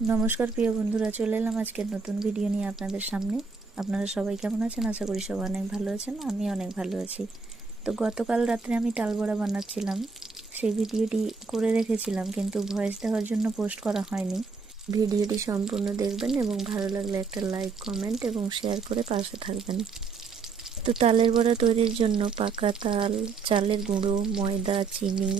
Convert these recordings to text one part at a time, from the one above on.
নমস্কার প্রিয় বন্ধুরা, চলে এলাম আজকের নতুন ভিডিও নিয়ে আপনাদের সামনে। আপনারা সবাই কেমন আছেন? আশা করি সবাই অনেক ভালো আছেন। আমি অনেক ভালো আছি। তো গতকাল রাত্রে আমি তাল বড়া বানাচ্ছিলাম, সেই ভিডিওটি করে রেখেছিলাম, কিন্তু ভয়েস দেওয়ার জন্য পোস্ট করা হয়নি। ভিডিওটি সম্পূর্ণ দেখবেন এবং ভালো লাগলে একটা লাইক, কমেন্ট এবং শেয়ার করে পাশে থাকবেন। তো তালের বড়া তৈরির জন্য পাকা তাল, চালের গুঁড়ো, ময়দা, চিনি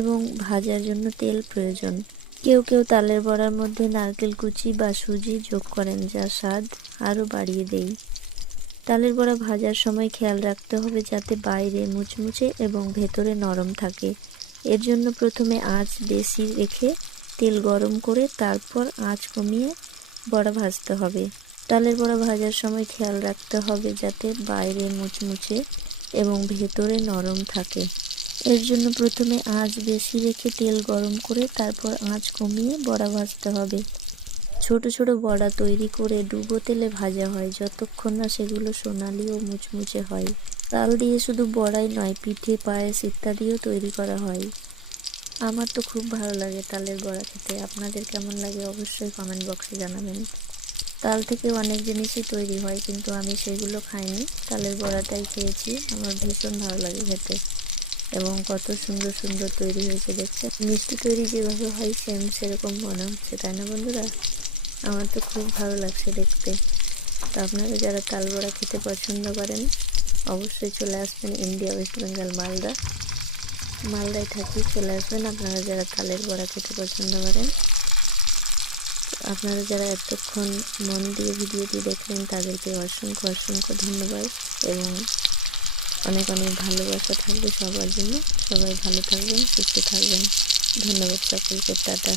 এবং ভাজার জন্য তেল প্রয়োজন। কেউ কেউ তালের বড়ার মধ্যে নারকেল কুচি বা সুজি যোগ করেন, যা স্বাদ আরও বাড়িয়ে দেয়। তালের বড়া ভাজার সময় খেয়াল রাখতে হবে যাতে বাইরে মুচমুচে এবং ভেতরে নরম থাকে। এর জন্য প্রথমে আঁচ বেশি রেখে তেল গরম করে তারপর আঁচ কমিয়ে বড়া ভাজতে হবে। তালের বড়া ভাজার সময় খেয়াল রাখতে হবে যাতে বাইরে মুচমুচে এবং ভেতরে নরম থাকে। এর জন্য প্রথমে আঁচ বেশি রেখে তেল গরম করে তারপর আঁচ কমিয়ে বড়া ভাজতে হবে। ছোট ছোট বড়া তৈরি করে ডুবো তেলে ভাজা হয় যতক্ষণ না সেগুলো সোনালি ও মুচমুচে হয়। তাল দিয়ে শুধু বড়াই নয়, পিঠে, পায়েস ইত্যাদিও তৈরি করা হয়। আমার তো খুব ভালো লাগে তালের বড়া খেতে। আপনাদের কেমন লাগে অবশ্যই কমেন্ট বক্সে জানাবেন। তাল থেকে অনেক জিনিসই তৈরি হয়, কিন্তু আমি সেগুলো খাইনি, তালের বড়াটাই খেয়েছি। আমার ভীষণ ভালো লাগে খেতে এবং কত সুন্দর সুন্দর তৈরি হয়েছে দেখতে। মিষ্টি তৈরি যেভাবে হয় সেম সেরকম মনে হচ্ছে, তাই না বন্ধুরা? আমার তো খুব ভালো লাগছে দেখতে। তো আপনারা যারা তাল বড়া খেতে পছন্দ করেন অবশ্যই চলে আসবেন ইন্ডিয়া, ওয়েস্ট বেঙ্গল, মালদায় থাকি, চলে আসবেন আপনারা যারা তালের বড়া খেতে পছন্দ করেন। আপনারা যারা এতক্ষণ মন দিয়ে ভিডিওটি দেখলেন তাদেরকে অসংখ্য অসংখ্য ধন্যবাদ এবং অনেক অনেক ভালোবাসা থাকবে সবার জন্য। সবাই ভালো থাকবেন, সুস্থ থাকবেন। ধন্যবাদ সকলকে। টাটা।